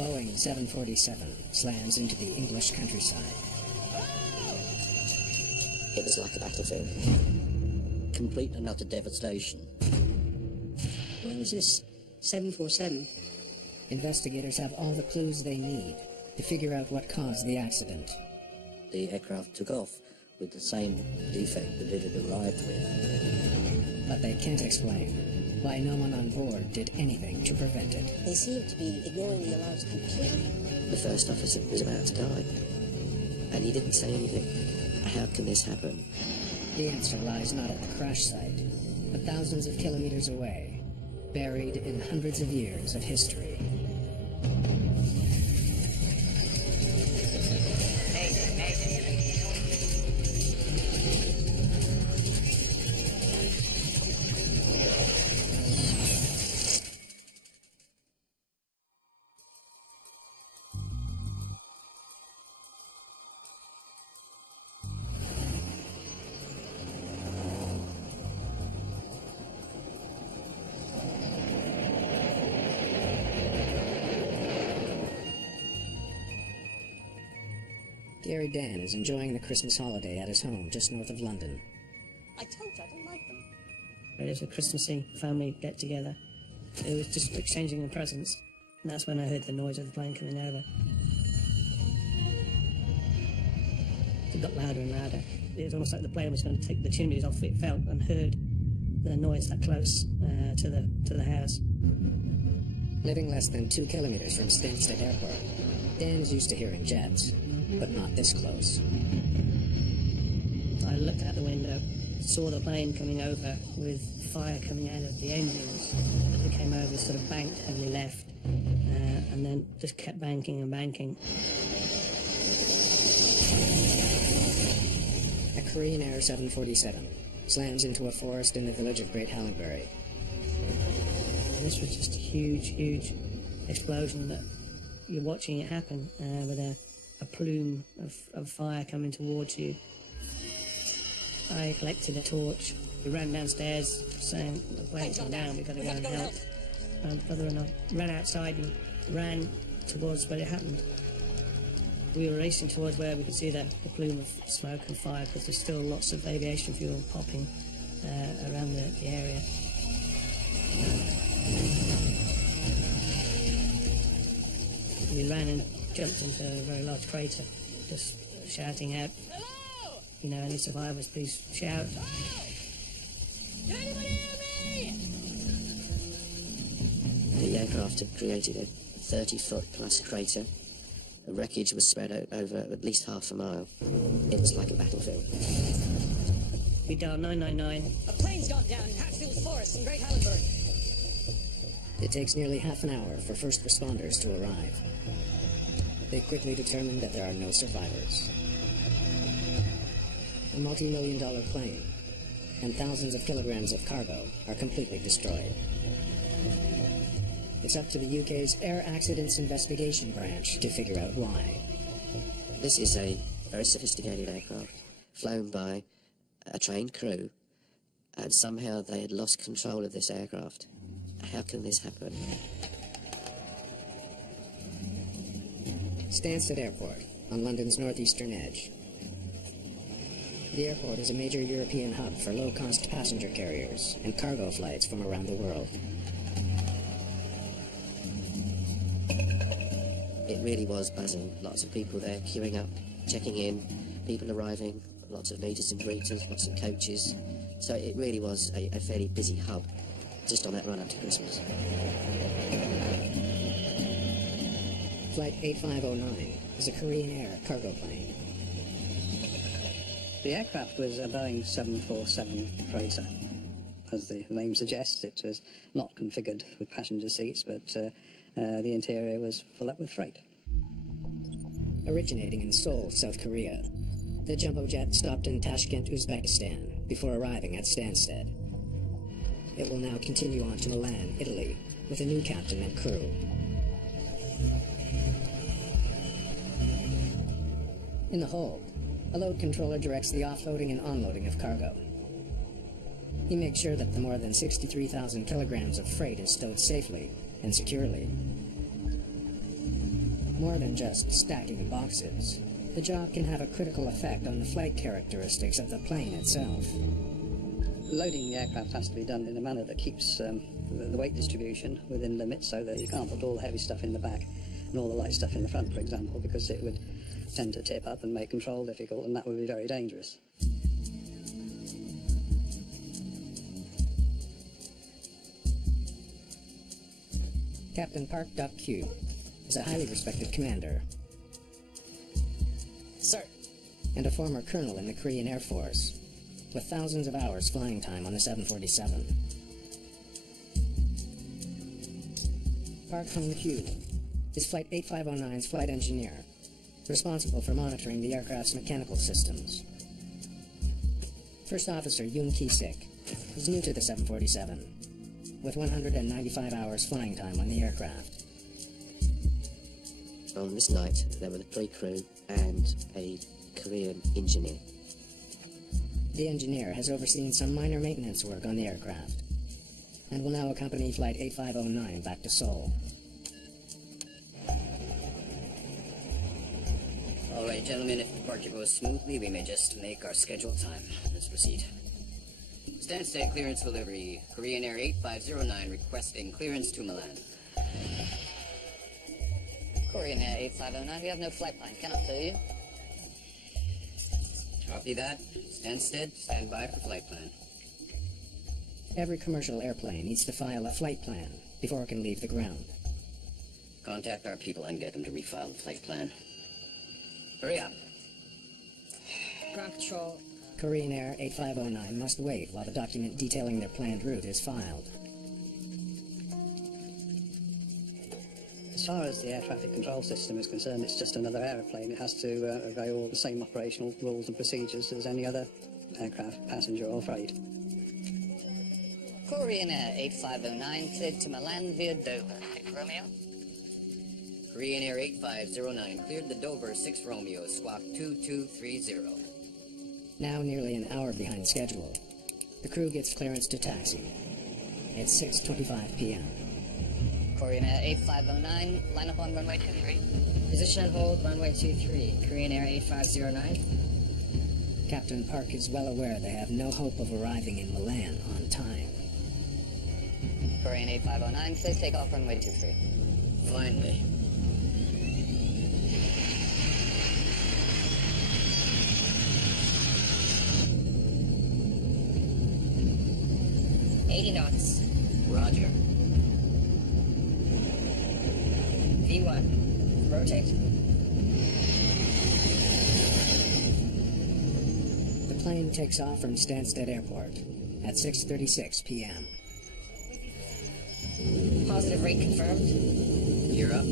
Boeing 747 slams into the English countryside. It was like a battlefield. Complete and utter devastation. Where was this 747? Investigators have all the clues they need to figure out what caused the accident. The aircraft took off with the same defect that it had arrived with. But they can't explain why no one on board did anything to prevent it. They seem to be ignoring the alarms completely. The first officer was about to die, and he didn't say anything. How can this happen? The answer lies not at the crash site, but thousands of kilometers away, buried in hundreds of years of history. Mayday, Mayday. Gary Dan is enjoying the Christmas holiday at his home just north of London. I told you I don't like them. It was a Christmassy family get-together. It was just exchanging the presents, and that's when I heard the noise of the plane coming over. It got louder and louder. It was almost like the plane was going to take the chimneys off. It felt and heard the noise that close to the house. Living less than 2 kilometers from Stansted Airport, Dan is used to hearing jets, but not this close. I looked out the window, saw the plane coming over with fire coming out of the engines. As it came over, sort of banked heavily left, and then just kept banking and banking. A Korean Air 747 slams into a forest in the village of Great Hallingbury. And this was just a huge, huge explosion that you're watching it happen with a plume of fire coming towards you. I collected a torch. We ran downstairs saying, the plane's gone down, we've got to go and help. My brother and I ran outside and ran towards where it happened. We were racing towards where we could see the plume of smoke and fire, because there's still lots of aviation fuel popping around the area. We ran and jumped into a very large crater, just shouting out, "Hello! You know, any survivors, please shout." Can anybody hear me? The aircraft had created a 30-foot plus crater. The wreckage was spread out over at least half a mile. It was like a battlefield. We dialed 999. A plane's gone down in Hatfield Forest in Great Hallingbury. It takes nearly half an hour for first responders to arrive. They quickly determine that there are no survivors. A multi-million-dollar plane and thousands of kilograms of cargo are completely destroyed. It's up to the UK's Air Accidents Investigation Branch to figure out why. This is a very sophisticated aircraft, flown by a trained crew, and somehow they had lost control of this aircraft. How can this happen? Stansted Airport, on London's northeastern edge. The airport is a major European hub for low-cost passenger carriers and cargo flights from around the world. It really was buzzing. Lots of people there queuing up, checking in, people arriving, lots of meeters and greeters, lots of coaches. So it really was a fairly busy hub just on that run up to Christmas. Flight 8509 is a Korean Air cargo plane. The aircraft was a Boeing 747 freighter. As the name suggests, it was not configured with passenger seats, but the interior was full up with freight. Originating in Seoul, South Korea, the jumbo jet stopped in Tashkent, Uzbekistan, before arriving at Stansted. It will now continue on to Milan, Italy, with a new captain and crew. In the hold, a load controller directs the offloading and onloading of cargo. He makes sure that the more than 63,000 kilograms of freight is stowed safely and securely. More than just stacking boxes, the job can have a critical effect on the flight characteristics of the plane itself. Loading the aircraft has to be done in a manner that keeps the weight distribution within limits, so that you can't put all the heavy stuff in the back and all the light stuff in the front, for example, because it would tend to tip up and make control difficult, and that would be very dangerous. Captain Park Duck-Q is a highly respected commander. Sir. And a former colonel in the Korean Air Force, with thousands of hours flying time on the 747. Park Hong-Kyu is Flight 8509's flight engineer, responsible for monitoring the aircraft's mechanical systems. First Officer Yoon Ki-sik is new to the 747, with 195 hours flying time on the aircraft. On this night, there were the 3 crew and a Korean engineer. The engineer has overseen some minor maintenance work on the aircraft, and will now accompany Flight 8509 back to Seoul. All right, gentlemen, if departure goes smoothly, we may just make our scheduled time. Let's proceed. Stansted clearance delivery. Korean Air 8509 requesting clearance to Milan. Korean Air 8509, we have no flight plan. Cannot clear you. Copy that. Stansted, stand by for flight plan. Every commercial airplane needs to file a flight plan before it can leave the ground. Contact our people and get them to refile the flight plan. Hurry up. Ground control. Korean Air 8509 must wait while the document detailing their planned route is filed. As far as the air traffic control system is concerned, it's just another aeroplane. It has to obey all the same operational rules and procedures as any other aircraft, passenger or freight. Korean Air 8509 cleared to Milan via Dover. Take Romeo. Korean Air 8509 cleared the Dover 6 Romeo, squawk 2230. Now nearly an hour behind schedule, the crew gets clearance to taxi. It's 6:25 p.m. Korean Air 8509, line up on runway 23. Position and hold, runway 23. Korean Air 8509. Captain Park is well aware they have no hope of arriving in Milan on time. Korean 8509, clear takeoff runway 23. Finally. Knots. Roger. V1. Rotate. The plane takes off from Stansted Airport at 6:36 p.m. Positive rate confirmed. Gear up.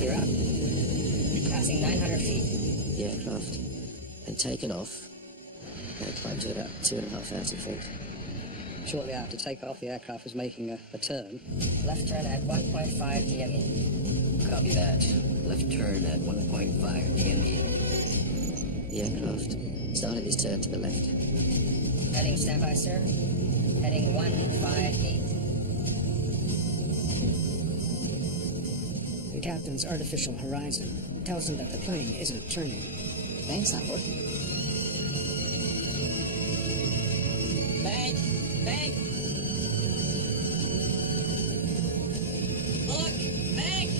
Gear up. Passing 900 feet. The aircraft had taken off. They climbed to about 2,500 feet. Shortly after takeoff, the aircraft was making a turn. Left turn at 1.5 DME. Copy that. Left turn at 1.5 DME. The aircraft started its turn to the left. Heading standby, sir. Heading 158. The captain's artificial horizon tells him that the plane isn't turning. Plane's not working. Bank! Bank! Look! Bank!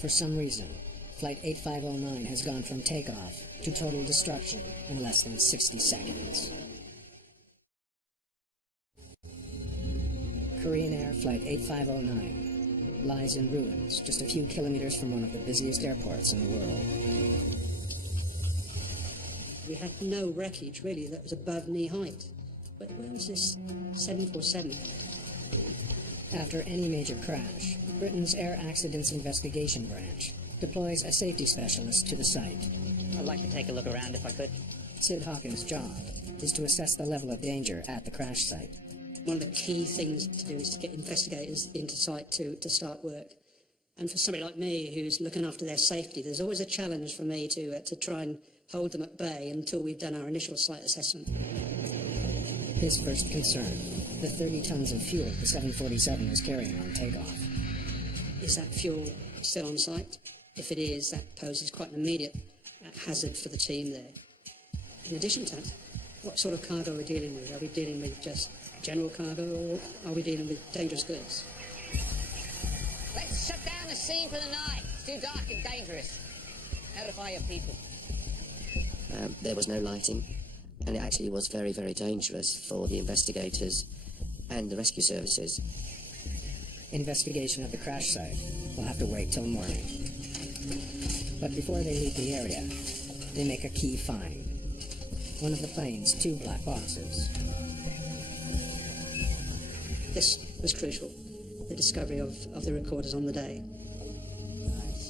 For some reason, Flight 8509 has gone from takeoff to total destruction in less than 60 seconds. Korean Air Flight 8509 lies in ruins just a few kilometers from one of the busiest airports in the world. We had no wreckage, really, that was above knee height. But where was this 747? After any major crash, Britain's Air Accidents Investigation Branch deploys a safety specialist to the site. I'd like to take a look around if I could. Sid Hawkins' job is to assess the level of danger at the crash site. One of the key things to do is to get investigators into site to start work. And for somebody like me who's looking after their safety, there's always a challenge for me to try and hold them at bay until we've done our initial site assessment. His first concern, the 30 tons of fuel the 747 was carrying on takeoff. Is that fuel still on site? If it is, that poses quite an immediate hazard for the team there. In addition to that, what sort of cargo are we dealing with? Are we dealing with just general cargo, or are we dealing with dangerous goods? Let's shut down the scene for the night. It's too dark and dangerous. Notify your people. There was no lighting, and it actually was very, very dangerous for the investigators and the rescue services. Investigation of the crash site will have to wait till morning. But before they leave the area, they make a key find. One of the plane's 2 black boxes. This was crucial, the discovery of the recorders on the day.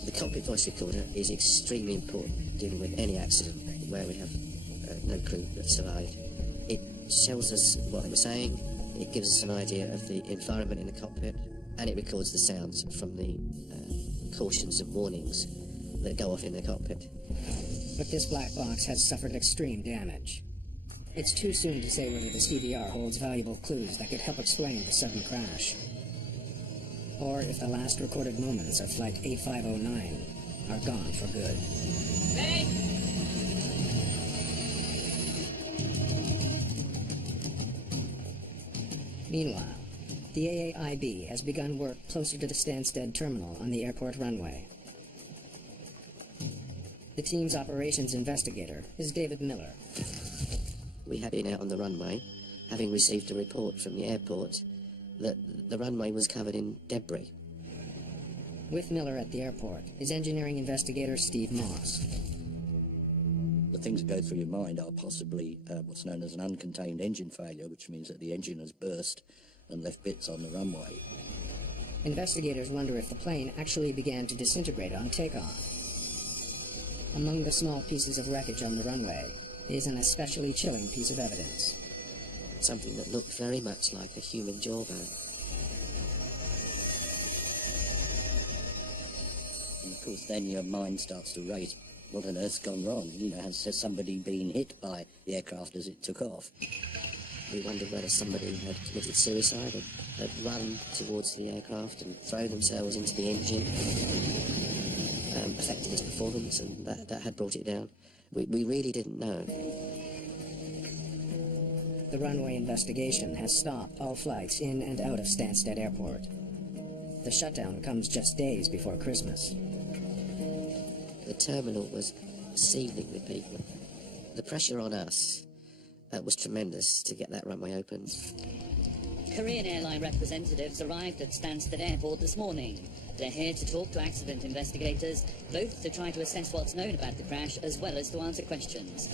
The cockpit voice recorder is extremely important dealing with any accident where we have no crew that survived. It tells us what they were saying, it gives us an idea of the environment in the cockpit, and it records the sounds from the cautions and warnings that go off in the cockpit. But this black box has suffered extreme damage. It's too soon to say whether the CVR holds valuable clues that could help explain the sudden crash, or if the last recorded moments of Flight 8509 are gone for good. Hey! Meanwhile, the AAIB has begun work closer to the Stansted terminal on the airport runway. The team's operations investigator is David Miller. We had been out on the runway, having received a report from the airport that the runway was covered in debris. With Miller at the airport is engineering investigator Steve Moss. The things that go through your mind are possibly what's known as an uncontained engine failure, which means that the engine has burst and left bits on the runway. Investigators wonder if the plane actually began to disintegrate on takeoff. Among the small pieces of wreckage on the runway is an especially chilling piece of evidence. Something that looked very much like a human jawbone. And of course then your mind starts to race, what on earth's gone wrong? You know, has somebody been hit by the aircraft as it took off? We wondered whether somebody had committed suicide, had run towards the aircraft and thrown themselves into the engine, affecting its performance, and that had brought it down. We really didn't know. The runway investigation has stopped all flights in and out of Stansted Airport. The shutdown comes just days before Christmas. The terminal was seething with people. The pressure on us was tremendous to get that runway open. Korean airline representatives arrived at Stansted Airport this morning. They're here to talk to accident investigators, both to try to assess what's known about the crash as well as to answer questions.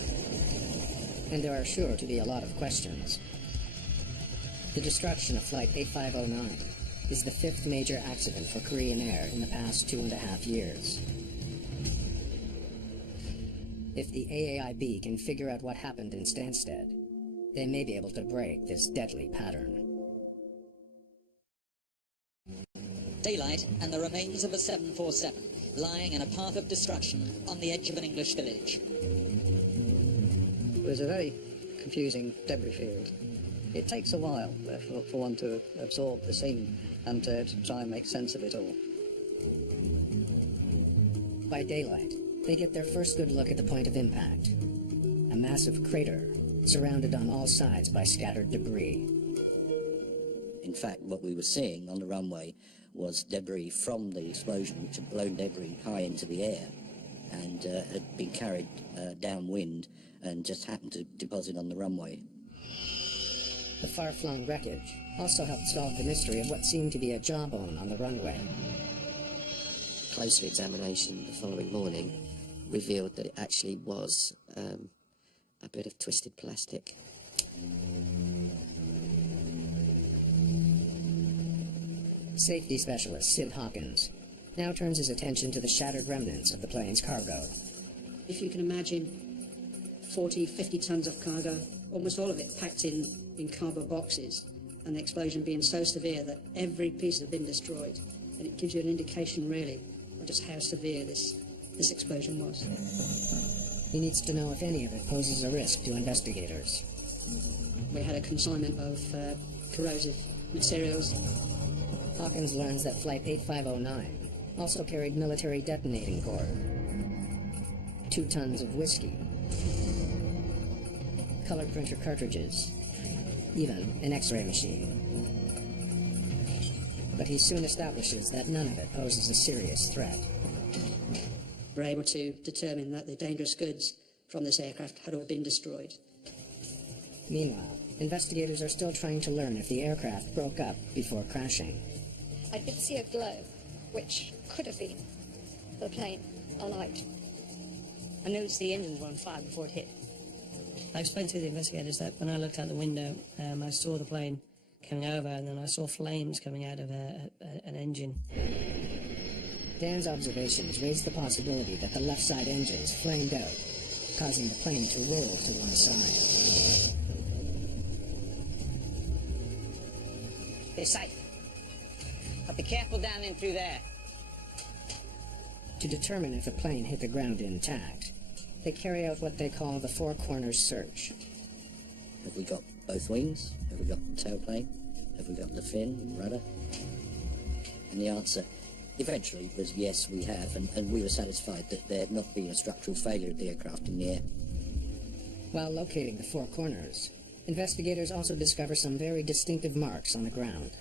And there are sure to be a lot of questions. The destruction of Flight 8509 is the 5th major accident for Korean Air in the past 2.5 years. If the AAIB can figure out what happened in Stansted, they may be able to break this deadly pattern. Daylight and the remains of a 747 lying in a path of destruction on the edge of an English village. It was a very confusing debris field. It takes a while for one to absorb the scene and to try and make sense of it all. By daylight, they get their first good look at the point of impact. A massive crater surrounded on all sides by scattered debris. In fact, what we were seeing on the runway was debris from the explosion, which had blown debris high into the air and had been carried downwind and just happened to deposit on the runway. The far-flung wreckage also helped solve the mystery of what seemed to be a jawbone on the runway. Closer examination the following morning revealed that it actually was a bit of twisted plastic. Safety specialist Sid Hawkins now turns his attention to the shattered remnants of the plane's cargo. If you can imagine 40, 50 tons of cargo, almost all of it packed in cardboard boxes, and the explosion being so severe that every piece had been destroyed. And it gives you an indication, really, of just how severe this explosion was. He needs to know if any of it poses a risk to investigators. We had a consignment of corrosive materials. Hawkins learns that Flight 8509 also carried military detonating cord, 2 tons of whiskey, color printer cartridges, even an X-ray machine. But he soon establishes that none of it poses a serious threat. We're able to determine that the dangerous goods from this aircraft had all been destroyed. Meanwhile, investigators are still trying to learn if the aircraft broke up before crashing. I did see a glow, which could have been the plane alight. I noticed the engines were on fire before it hit. I explained to the investigators that when I looked out the window, I saw the plane coming over, and then I saw flames coming out of an engine. Dan's observations raised the possibility that the left side engines flamed out, causing the plane to roll to one side. They're safe. But be careful down in through there. To determine if the plane hit the ground intact, they carry out what they call the four corners search. Have we got both wings? Have we got the tailplane? Have we got the fin, rudder? And the answer eventually was yes, we have, and we were satisfied that there had not been a structural failure of the aircraft in the air. While locating the four corners, investigators also discover some very distinctive marks on the ground.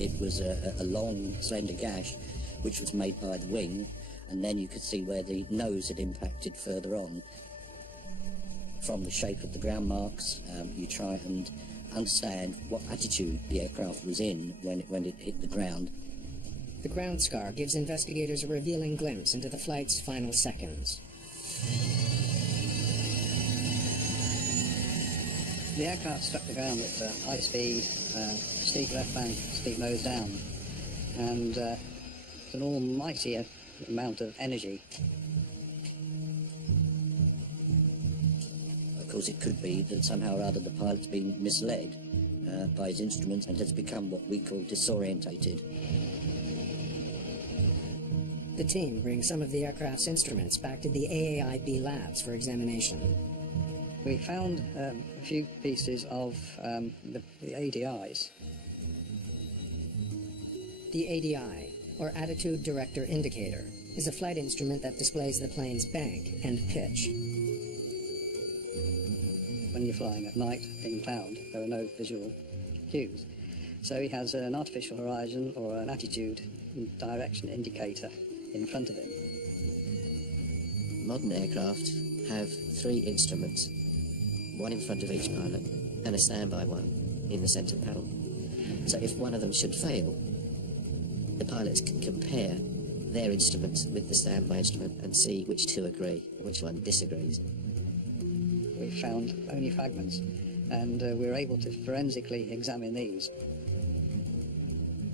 It was a long, slender gash which was made by the wing, and then you could see where the nose had impacted further on. From the shape of the ground marks, you try and understand what attitude the aircraft was in when it hit the ground. The ground scar gives investigators a revealing glimpse into the flight's final seconds. The aircraft struck the ground at high speed, steep left bank, steep nose down, and it's an almighty amount of energy. Of course, it could be that somehow or other the pilot's been misled by his instruments and has become what we call disorientated. The team brings some of the aircraft's instruments back to the AAIB labs for examination. We found a few pieces of the ADIs. The ADI, or Attitude Director Indicator, is a flight instrument that displays the plane's bank and pitch. When you're flying at night in cloud, there are no visual cues. So he has an artificial horizon or an attitude direction indicator in front of him. Modern aircraft have 3 instruments, one in front of each pilot and a standby one in the centre panel. So if one of them should fail, the pilots can compare their instruments with the standby instrument and see which 2 agree and which one disagrees. We found only fragments, and we were able to forensically examine these.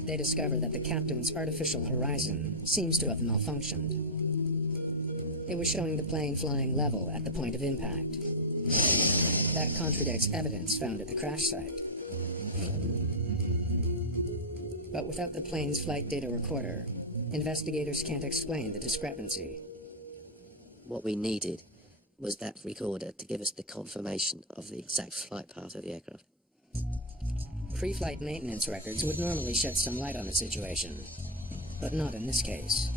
They discover that the captain's artificial horizon seems to have malfunctioned. It was showing the plane flying level at the point of impact. That contradicts evidence found at the crash site. But without the plane's flight data recorder, investigators can't explain the discrepancy. What we needed was that recorder to give us the confirmation of the exact flight path of the aircraft. Pre-flight maintenance records would normally shed some light on the situation, but not in this case.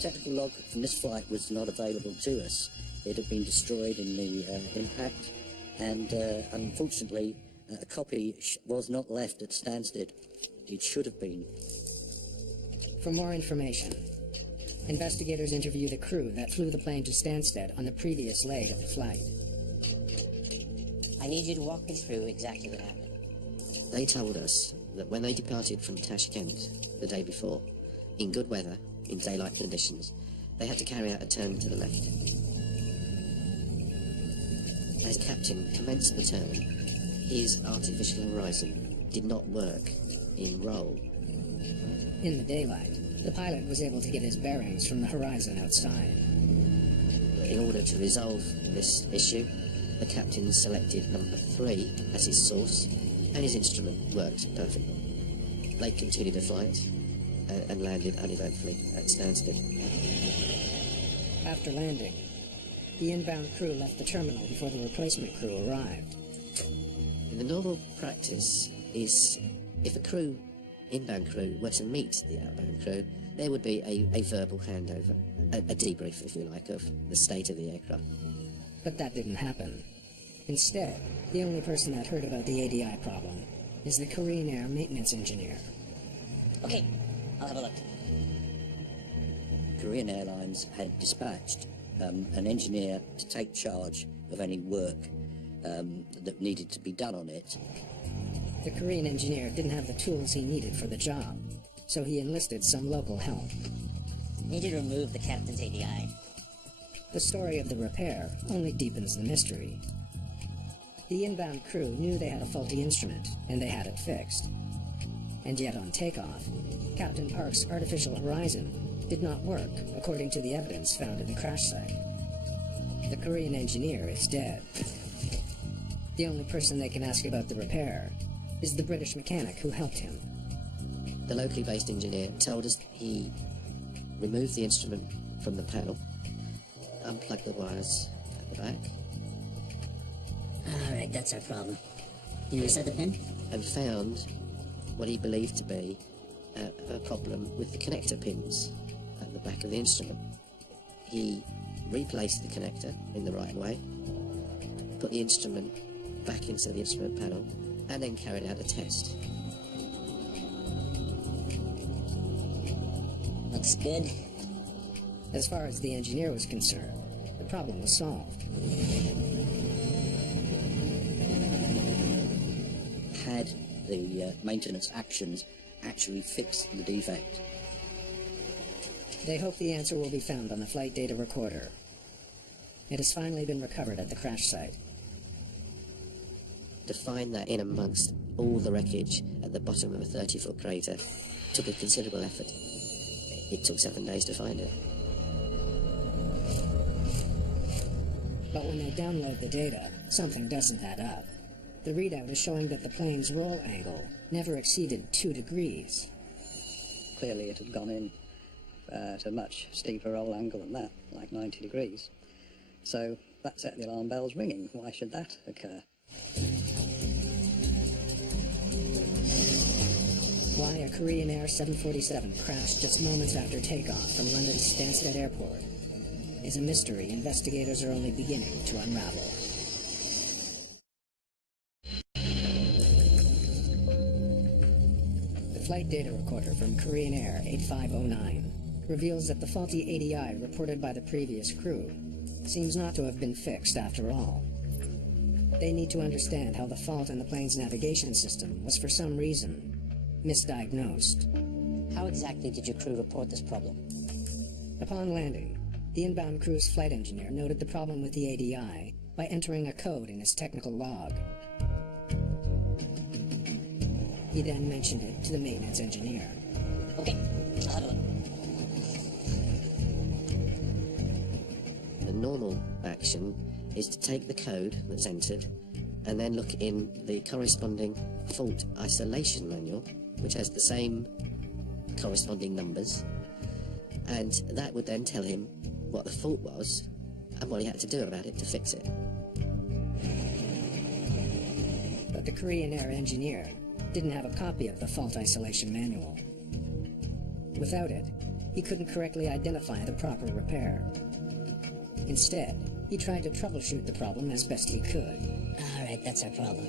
Technical log from this flight was not available to us. It had been destroyed in the impact, and unfortunately a copy was not left at Stansted. It should have been. For more information, investigators interview the crew that flew the plane to Stansted on the previous leg of the flight. I need you to walk me through exactly what happened. They told us that when they departed from Tashkent the day before, in good weather, in daylight conditions, they had to carry out a turn to the left. As captain commenced the turn, his artificial horizon did not work in roll. In the daylight, the pilot was able to get his bearings from the horizon outside. In order to resolve this issue, the captain selected number 3 as his source, and his instrument worked perfectly. they continued the flight and landed uneventfully at Stansted. After landing, the inbound crew left the terminal before the replacement crew arrived. The normal practice is if a inbound crew, were to meet the outbound crew, there would be a verbal handover, a debrief, if you like, of the state of the aircraft. But that didn't happen. Instead, the only person that heard about the ADI problem is the Korean Air maintenance engineer. Okay, I'll have a look. Korean Airlines had dispatched an engineer to take charge of any work that needed to be done on it. The Korean engineer didn't have the tools he needed for the job, so he enlisted some local help. Need you to remove the captain's ADI. The story of the repair only deepens the mystery. The inbound crew knew they had a faulty instrument, and they had it fixed. And yet on takeoff, Captain Park's artificial horizon did not work according to the evidence found at the crash site. The Korean engineer is dead. The only person they can ask about the repair is the British mechanic who helped him. The locally based engineer told us he removed the instrument from the panel, unplugged the wires at the back. Alright, that's our problem. You reset the pin? And found what he believed to be a problem with the connector pins at the back of the instrument. He replaced the connector in the right way, put the instrument back into the instrument panel, and then carried out a test. Looks good. As far as the engineer was concerned, the problem was solved. Had the maintenance actions actually fixed the defect? They hope the answer will be found on the flight data recorder. It has finally been recovered at the crash site. To find that in amongst all the wreckage at the bottom of a 30-foot crater took a considerable effort. It took 7 days to find it. But when they download the data, something doesn't add up. The readout is showing that the plane's roll angle never exceeded 2 degrees. Clearly it had gone in at a much steeper roll angle than that, like 90 degrees. So that set the alarm bells ringing. Why should that occur? Why a Korean Air 747 crashed just moments after takeoff from London's Stansted Airport is a mystery investigators are only beginning to unravel. The flight data recorder from Korean Air 8509 reveals that the faulty ADI reported by the previous crew seems not to have been fixed after all. They need to understand how the fault in the plane's navigation system was for some reason misdiagnosed. How exactly did your crew report this problem? Upon landing, the inbound crew's flight engineer noted the problem with the ADI by entering a code in his technical log. He then mentioned it to the maintenance engineer. Okay, I'll have a look. The normal action is to take the code that's entered and then look in the corresponding fault isolation manual, which has the same corresponding numbers, and that would then tell him what the fault was and what he had to do about it to fix it. But the Korean Air engineer didn't have a copy of the fault isolation manual. Without it, he couldn't correctly identify the proper repair. Instead, he tried to troubleshoot the problem as best he could. All right, that's our problem.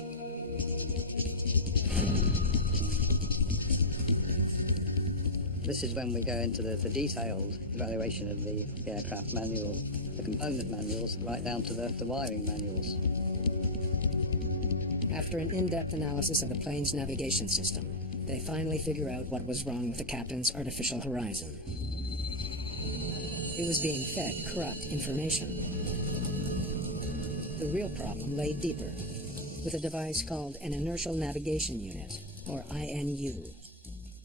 This is when we go into the detailed evaluation of the aircraft manual, the component manuals, right down to the wiring manuals. After an in-depth analysis of the plane's navigation system, they finally figure out what was wrong with the captain's artificial horizon. It was being fed corrupt information. The real problem lay deeper, with a device called an inertial navigation unit, or INU.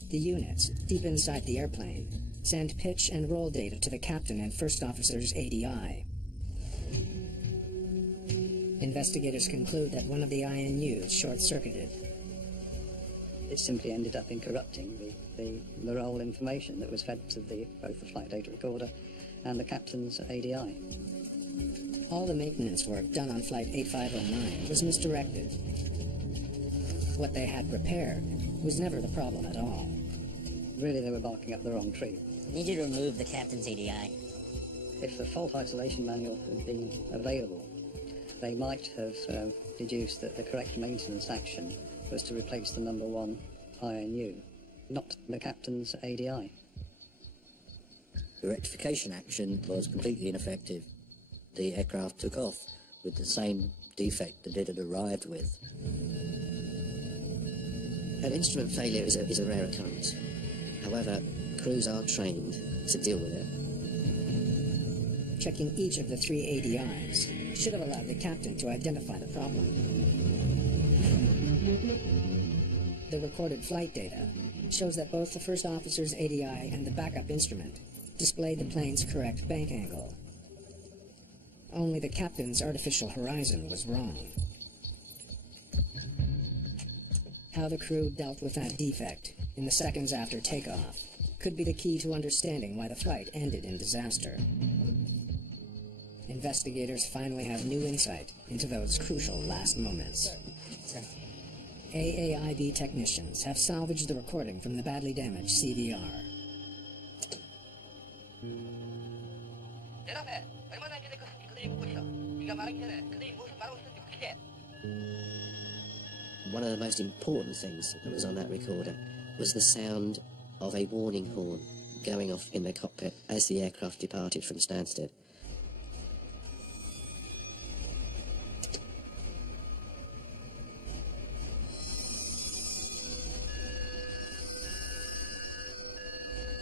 The units, deep inside the airplane, send pitch and roll data to the captain and first officer's ADI. Investigators conclude that one of the INUs short-circuited. it simply ended up in corrupting the morale information that was fed to both the flight data recorder and the captain's ADI. All the maintenance work done on Flight 8509 was misdirected. What they had repaired was never the problem at all. Really, they were barking up the wrong tree. Need you to remove the captain's ADI. If the fault isolation manual had been available, they might have deduced that the correct maintenance action was to replace the number 1 INU, not the captain's ADI. The rectification action was completely ineffective. The aircraft took off with the same defect that it had arrived with. An instrument failure is a rare occurrence. However, crews are trained to deal with it. Checking each of the 3 ADIs should have allowed the captain to identify the problem. The recorded flight data shows that both the first officer's ADI and the backup instrument displayed the plane's correct bank angle. Only the captain's artificial horizon was wrong. How the crew dealt with that defect in the seconds after takeoff could be the key to understanding why the flight ended in disaster. Investigators finally have new insight into those crucial last moments. AAIB technicians have salvaged the recording from the badly damaged CVR. One of the most important things that was on that recorder was the sound of a warning horn going off in the cockpit as the aircraft departed from Stansted.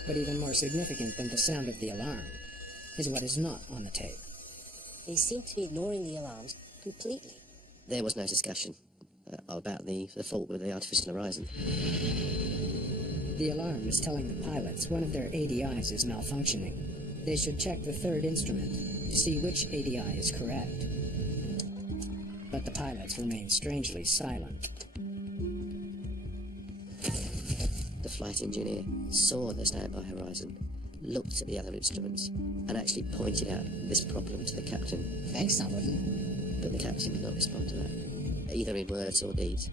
But even more significant than the sound of the alarm is what is not on the tape. They seem to be ignoring the alarms completely. There was no discussion about the fault with the artificial horizon. The alarm is telling the pilots one of their ADIs is malfunctioning. They should check the 3rd instrument to see which ADI is correct. But the pilots remain strangely silent. The flight engineer saw the standby horizon, looked at the other instruments, and actually pointed out this problem to the captain. Thanks, someone. But the captain did not respond to that, either in words or deeds.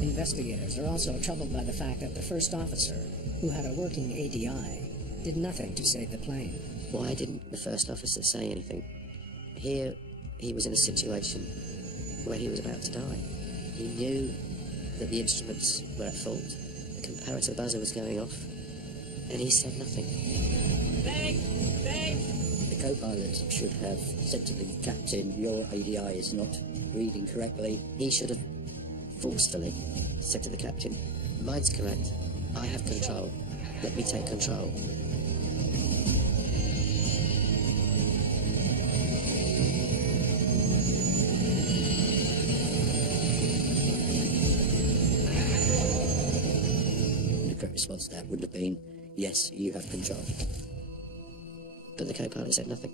Investigators are also troubled by the fact that the first officer, who had a working ADI, did nothing to save the plane. Why didn't the first officer say anything? Here, he was in a situation where he was about to die. He knew that the instruments were at fault, the comparator buzzer was going off, and he said nothing. The co-pilot should have said to the captain, your ADI is not reading correctly. He should have forcefully said to the captain, mine's correct, I have control, let me take control. Response to that would have been, yes, you have control. But the co-pilot said nothing.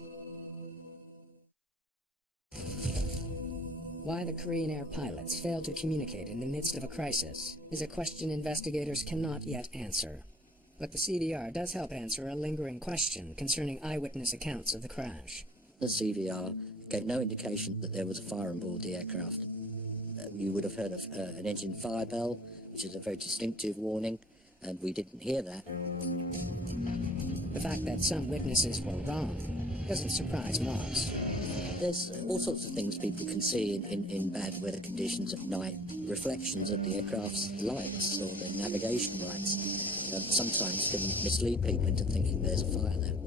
Why the Korean Air pilots failed to communicate in the midst of a crisis is a question investigators cannot yet answer. But the CVR does help answer a lingering question concerning eyewitness accounts of the crash. The CVR gave no indication that there was a fire on board the aircraft. You would have heard of an engine fire bell, which is a very distinctive warning, and we didn't hear that. The fact that some witnesses were wrong doesn't surprise Moss. There's all sorts of things people can see in bad weather conditions at night. Reflections of the aircraft's lights or the navigation lights sometimes can mislead people into thinking there's a fire there.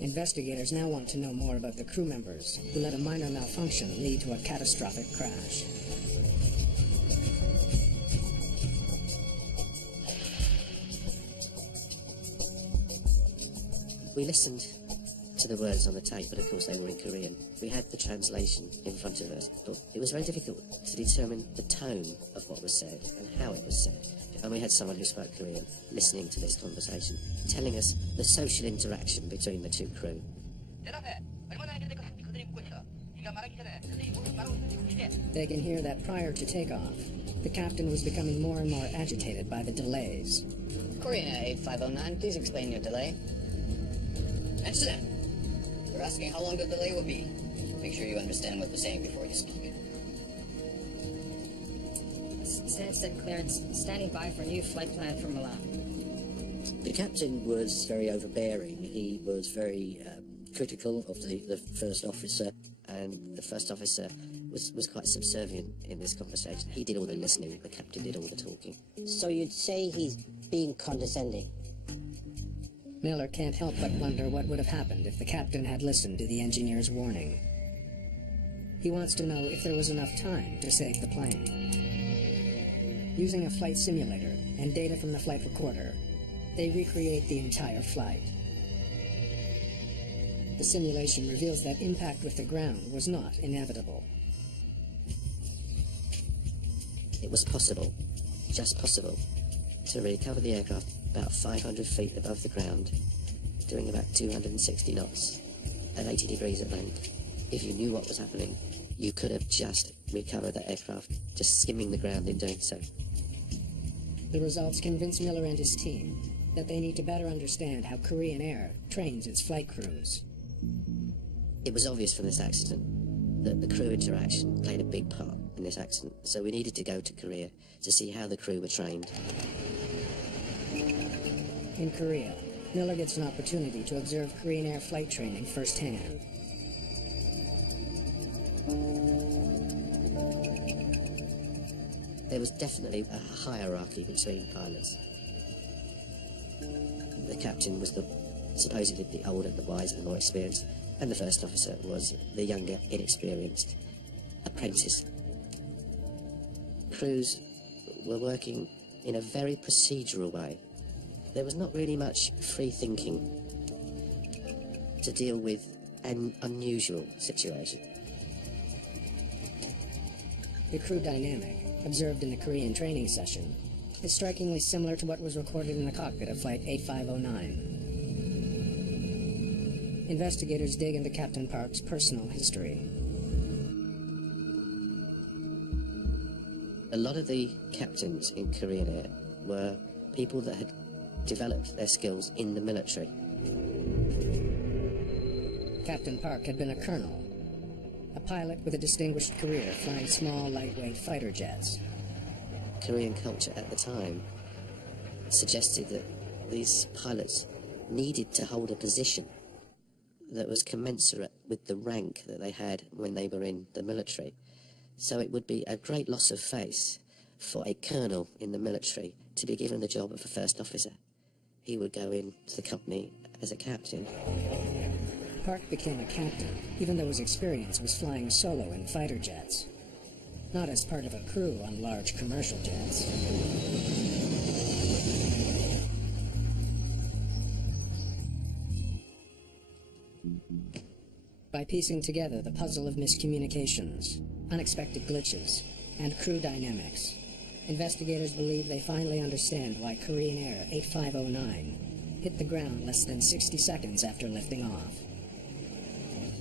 Investigators now want to know more about the crew members who let a minor malfunction lead to a catastrophic crash. We listened to the words on the tape, but of course they were in Korean. We had the translation in front of us, but it was very difficult to determine the tone of what was said and how it was said. And we had someone who spoke Korean listening to this conversation, telling us the social interaction between the two crew. They can hear that prior to takeoff, the captain was becoming more and more agitated by the delays. Korean Air 8509, please explain your delay. Answer that. We're asking how long the delay will be. Make sure you understand what we're saying before you speak. Stansted clearance, standing by for new flight plan for Milan. The captain was very overbearing. He was very critical of the first officer. And the first officer was quite subservient in this conversation. He did all the listening, the captain did all the talking. So you'd say he's being condescending? Miller can't help but wonder what would have happened if the captain had listened to the engineer's warning. He wants to know if there was enough time to save the plane. Using a flight simulator and data from the flight recorder, they recreate the entire flight. The simulation reveals that impact with the ground was not inevitable. It was possible, just possible, to recover the aircraft about 500 feet above the ground, doing about 260 knots at 80 degrees at length. If you knew what was happening, you could have just recovered that aircraft, just skimming the ground in doing so. The results convince Miller and his team that they need to better understand how Korean Air trains its flight crews. It was obvious from this accident that the crew interaction played a big part in this accident, so we needed to go to Korea to see how the crew were trained. In Korea, Miller gets an opportunity to observe Korean Air flight training firsthand. There was definitely a hierarchy between pilots. The captain was supposedly the older, the wiser, the more experienced, and the first officer was the younger, inexperienced apprentice. Crews were working in a very procedural way. There was not really much free thinking to deal with an unusual situation. The crew dynamic, observed in the Korean training session, is strikingly similar to what was recorded in the cockpit of Flight 8509. Investigators dig into Captain Park's personal history. A lot of the captains in Korean Air were people that had developed their skills in the military. Captain Park had been a colonel, a pilot with a distinguished career flying small, lightweight fighter jets. Korean culture at the time suggested that these pilots needed to hold a position that was commensurate with the rank that they had when they were in the military. So it would be a great loss of face for a colonel in the military to be given the job of a first officer. He would go into the company as a captain. Park became a captain, even though his experience was flying solo in fighter jets, not as part of a crew on large commercial jets. By piecing together the puzzle of miscommunications, unexpected glitches, and crew dynamics, investigators believe they finally understand why Korean Air 8509 hit the ground less than 60 seconds after lifting off.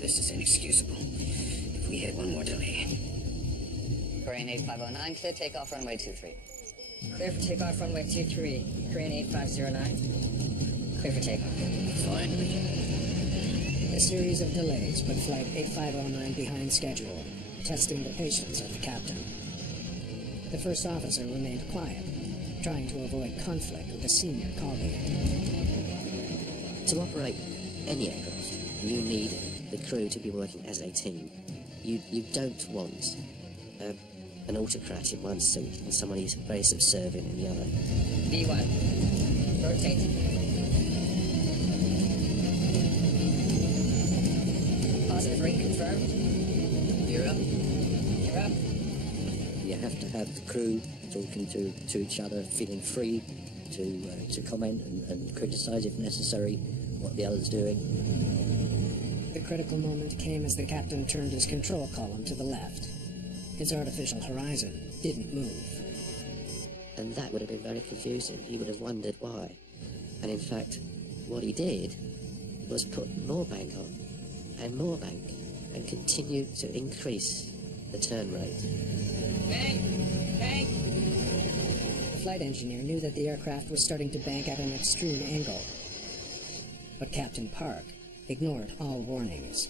This is inexcusable. If we had one more delay. Korean 8509, clear takeoff runway 23. Clear for takeoff runway 23. Korean 8509. Clear for takeoff. Fine. A series of delays put Flight 8509 behind schedule, testing the patience of the captain. The first officer remained quiet, trying to avoid conflict with a senior colleague. To operate any aircraft, you need the crew to be working as a team. You don't want an autocrat in one seat and someone who's very subservient in the other. V1. Rotate. Positive rate confirmed. You're up. You're up. You have to have the crew talking to each other, feeling free to comment and criticise if necessary what the other's doing. The critical moment came as the captain turned his control column to the left. His artificial horizon didn't move. And that would have been very confusing. He would have wondered why. And in fact, what he did was put more bank on, and more bank, and continued to increase the turn rate. The flight engineer knew that the aircraft was starting to bank at an extreme angle. But Captain Park ignored all warnings.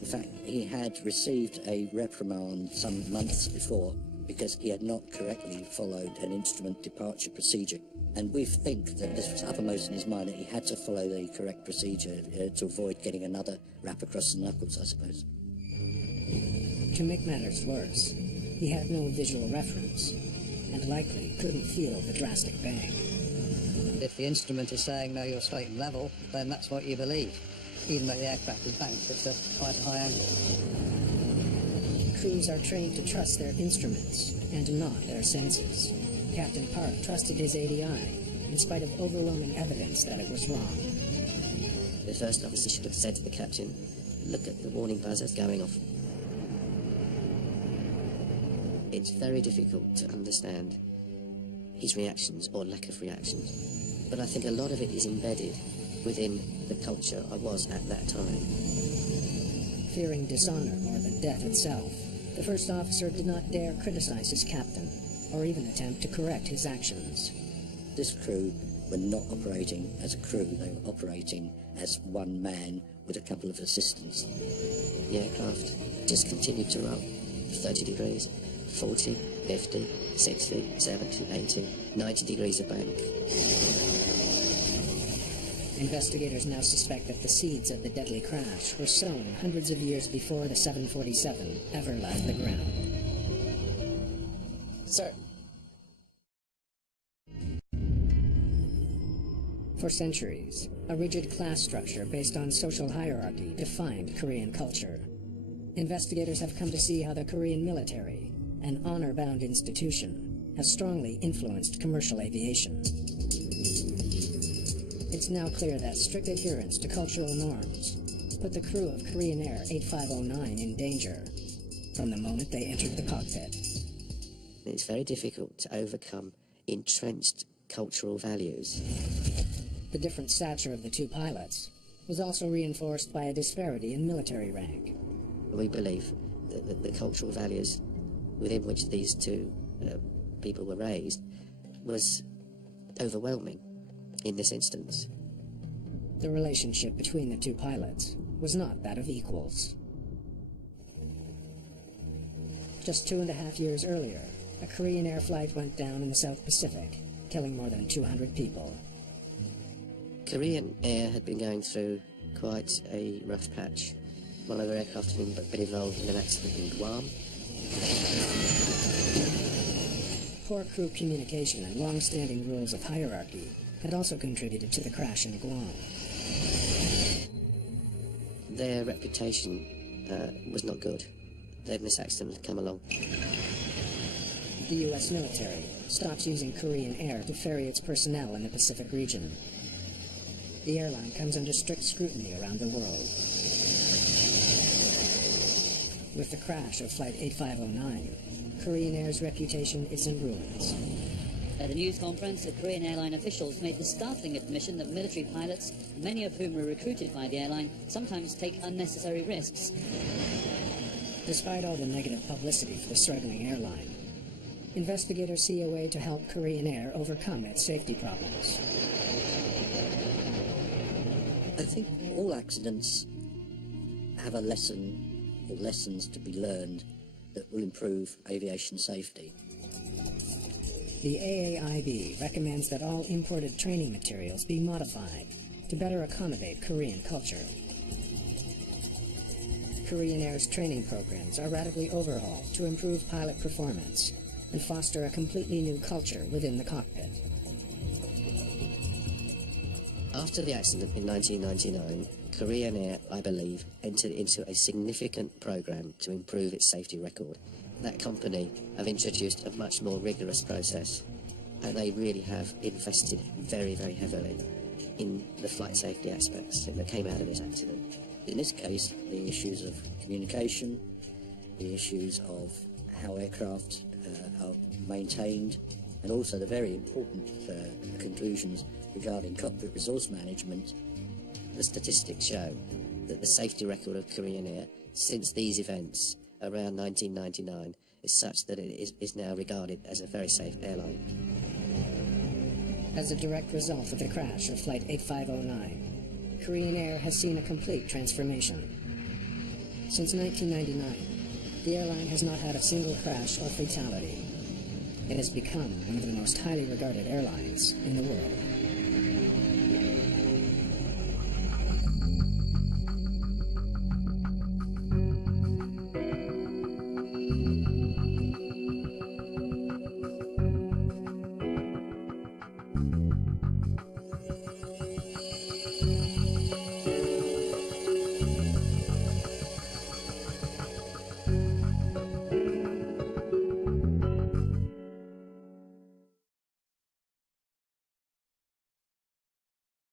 In fact, he had received a reprimand some months before because he had not correctly followed an instrument departure procedure. And we think that this was uppermost in his mind, that he had to follow the correct procedure to avoid getting another rap across the knuckles, I suppose. To make matters worse, he had no visual reference, and likely couldn't feel the drastic bang. If the instrument is saying, no, you're straight and level, then that's what you believe. Even though the aircraft is banked, it's a quite a high angle. Crews are trained to trust their instruments and not their senses. Captain Park trusted his ADI, in spite of overwhelming evidence that it was wrong. The first officer should have said to the captain, look at the warning buzzers going off. It's very difficult to understand his reactions or lack of reactions, but I think a lot of it is embedded within the culture I was at that time. Fearing dishonor more than death itself, the first officer did not dare criticize his captain, or even attempt to correct his actions. This crew were not operating as a crew, they were operating as one man with a couple of assistants. The aircraft just continued to roll, 30 degrees, 40, 50, 60, 70, 80, 90 degrees of bank. Investigators now suspect that the seeds of the deadly crash were sown hundreds of years before the 747 ever left the ground. Sir. For centuries, a rigid class structure based on social hierarchy defined Korean culture. Investigators have come to see how the Korean military, an honor-bound institution, has strongly influenced commercial aviation. It's now clear that strict adherence to cultural norms put the crew of Korean Air 8509 in danger from the moment they entered the cockpit. It's very difficult to overcome entrenched cultural values. The different stature of the two pilots was also reinforced by a disparity in military rank. We believe that the cultural values within which these two people were raised was overwhelming in this instance. The relationship between the two pilots was not that of equals. Just 2.5 years earlier, a Korean Air flight went down in the South Pacific, killing more than 200 people. Korean Air had been going through quite a rough patch. One of their aircraft had been involved in an accident in Guam. Poor crew communication and long-standing rules of hierarchy had also contributed to the crash in Guam. Their reputation was not good. Then this accident had come along. The U.S. military stopped using Korean Air to ferry its personnel in the Pacific region. The airline comes under strict scrutiny around the world. With the crash of Flight 8509, Korean Air's reputation is in ruins. At a news conference, the Korean airline officials made the startling admission that military pilots, many of whom were recruited by the airline, sometimes take unnecessary risks. Despite all the negative publicity for the struggling airline, investigators see a way to help Korean Air overcome its safety problems. I think all accidents have a lesson or lessons to be learned that will improve aviation safety. The AAIB recommends that all imported training materials be modified to better accommodate Korean culture. Korean Air's training programs are radically overhauled to improve pilot performance and foster a completely new culture within the cockpit. After the accident in 1999, Korean Air, I believe, entered into a significant program to improve its safety record. That company have introduced a much more rigorous process, and they really have invested very, very heavily in the flight safety aspects that came out of this accident. In this case, the issues of communication, the issues of how aircraft are maintained, and also the very important conclusions regarding cockpit resource management. The statistics show that the safety record of Korean Air since these events around 1999 is such that it is now regarded as a very safe airline. As a direct result of the crash of Flight 8509, Korean Air has seen a complete transformation. Since 1999, the airline has not had a single crash or fatality. It has become one of the most highly regarded airlines in the world.